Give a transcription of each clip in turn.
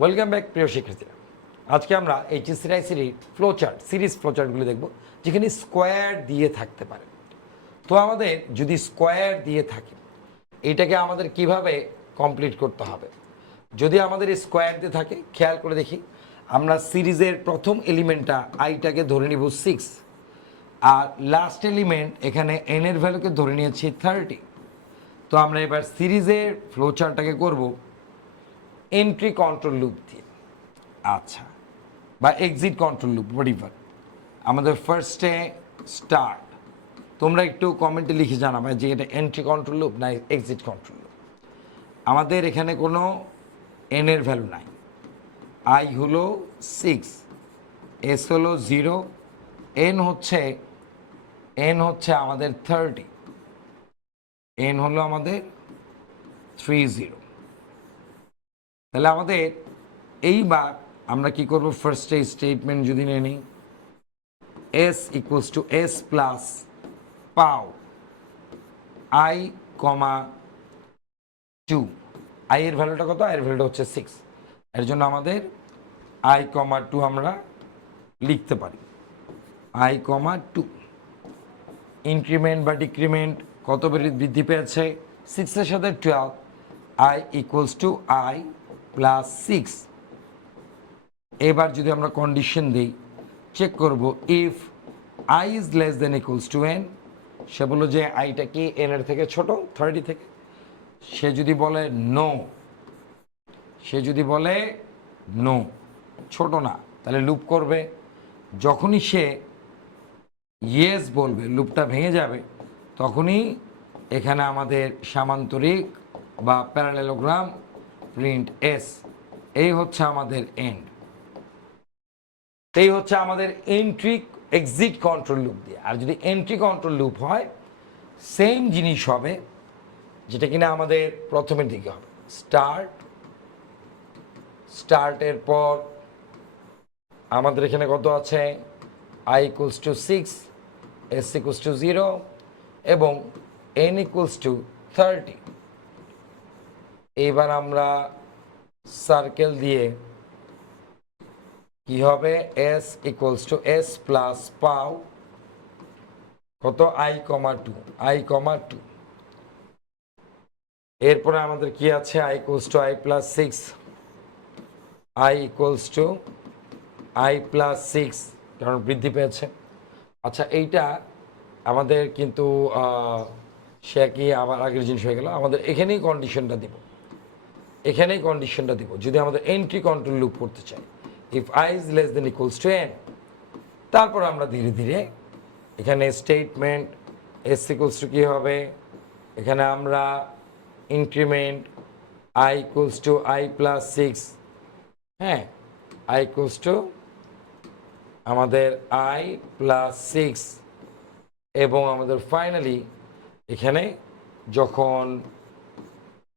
Welcome back প্রিয় শিক্ষার্থীরা। আজকে আমরা এইচএসসি আইসিটি ফ্লোচার্ট সিরিজ ফ্লোচার্টগুলো দেখব, যেখানে স্কোয়ার দিয়ে থাকতে পারে। তো আমাদের যদি স্কোয়ার দিয়ে থাকে, এটাকে আমাদের কিভাবে কমপ্লিট করতে হবে? যদি আমাদের স্কোয়ার দিয়ে থাকে, খেয়াল করে দেখি, আমরা সিরিজের প্রথম এলিমেন্টটা আইটাকে ধরে নিব 6, আর লাস্ট এলিমেন্ট এখানে এন এর ভ্যালুকে ধরে নিয়েছি 30। তো আমরা এবার সিরিজের ফ্লোচার্টটাকে করব এন্ট্রি কন্ট্রোল লুপ দিয়ে, আচ্ছা, বা এক্সিট কন্ট্রোল লুপ, হোয়াটএভার। আমাদের ফার্স্টে স্টার্ট, তোমরা একটু কমেন্টে লিখে জানাবে যে এটা এন্ট্রি কন্ট্রোল লুপ না এক্সিট কন্ট্রোল লুপ। আমাদের এখানে কোনো এন এর ভ্যালু নাই, আই হলো 6, এস হলো 0, এন হচ্ছে আমাদের 30, এন হলো আমাদের 30। তাহলে আমাদের এইবার আমরা কি করব, ফার্স্টে স্টেটমেন্ট যদি নিয়ে নিই, S equals to S plus পাও আই কমা 2। আই এর ভ্যালুটা কত? আই এর ভ্যালুটা হচ্ছে 6, এর জন্য আমাদের আই কমা 2 আমরা লিখতে পারি, আই কমা 2। ইনক্রিমেন্ট বা ডিক্রিমেন্ট কত বৃদ্ধি পেয়েছে? 6 এর সাথে 12, i equals to i plus 6। এবার যদি আমরা কন্ডিশন দিই, চেক করব, if i is less than equals to n, সে বললো যে আইটা কি এন এর থেকে ছোট, 30 থেকে। সে যদি বলে নো, ছোট না, তাহলে লুপ করবে। যখনই সে ইয়েস বলবে, লুপটা ভেঙে যাবে, তখনই এখানে আমাদের সামান্তরিক বা প্যারালেলোগ্রাম প্রিন্ট এস। এই হচ্ছে আমাদের এন্ড, এই হচ্ছে আমাদের এন্ট্রি এক্সিট কন্ট্রোল লুপ দিয়ে। আর যদি এন্ট্রি কন্ট্রোল লুপ হয়, সেম জিনিস হবে, যেটা কিনা আমাদের প্রথমের দিকে হবে, স্টার্টের পর আমাদের এখানে কত আছে, I equals two 6, S equals to 0 এবং এন ইকুয়ালস টু 30। এবার আমরা সার্কেল দিয়ে কি হবে, S equals to S plus পাও কত, আই কমা 2, আই কমা 2। এরপরে আমাদের কি আছে, I equals to i plus 6, I equals to i plus 6, কারণ বৃদ্ধি পেয়েছে। আচ্ছা, এইটা আমাদের কিন্তু সে কি আবার আগের জিনিস হয়ে গেল। আমাদের এখানেই কন্ডিশনটা দিব, যদি আমাদের এন্ট্রি কন্ট্রোল লুপ করতে চাই, if i is less than equals to N. তারপর আমরা ধীরে ধীরে এখানে স্টেটমেন্ট এস ইকুয়ালস টু কী হবে, এখানে আমরা increment I equals to i plus 6, হ্যাঁ, আই ইকুয়ালস টু আমাদের আই প্লাস 6, এবং আমাদের ফাইনালি এখানে যখন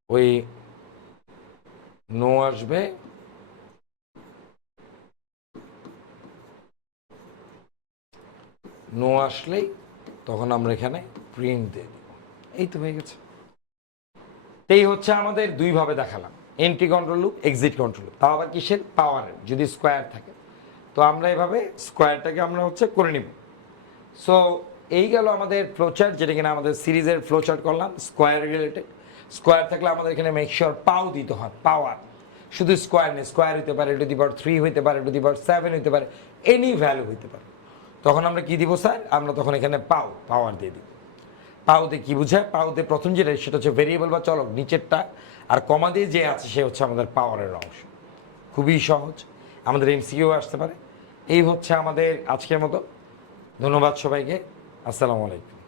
ওই নো আসবে, নো আসলেই তখন আমরা এখানে প্রিন্ট দিয়ে দেব। এই তো হয়ে গেছে। এই হচ্ছে আমাদের দুইভাবে দেখালাম, entry control loop, exit control loop. তাও আবার কিসের? পাওয়ারের, যদি স্কোয়ার থাকে। তো আমরা এভাবে স্কোয়ারটাকে আমরা করে নিব। সো এই গেল আমাদের ফ্লোচার্ট, যেটা কিনা আমাদের সিরিজের ফ্লোচার্ট করলাম স্কোয়ার রিলেটেড। স্কোয়ার থাকলে আমাদের এখানে মেক শিওর পাও দিতে হয়, পাওয়ার। শুধু স্কোয়ার নেই, স্কোয়ার হতে পারে, টু দি পাওয়ার 3 হইতে পারে, টু দি পাওয়ার 7 হইতে পারে, এনি ভ্যালু হইতে পারে। তখন আমরা কি দিব স্যার? আমরা তখন এখানে পাওয়ার দিয়ে দিব। পাওতে কি বুঝায়? পাওতে প্রথম যেটা, সেটা হচ্ছে ভেরিয়েবল বা চলক, নিচেরটা, আর কমা দিয়ে যে আছে সে হচ্ছে আমাদের পাওয়ারের অংশ। খুবই সহজ, আমাদের এমসিকিউ আসতে পারে। এই হচ্ছে আমাদের আজকের মতো। ধন্যবাদ সবাইকে, আসসালামু আলাইকুম।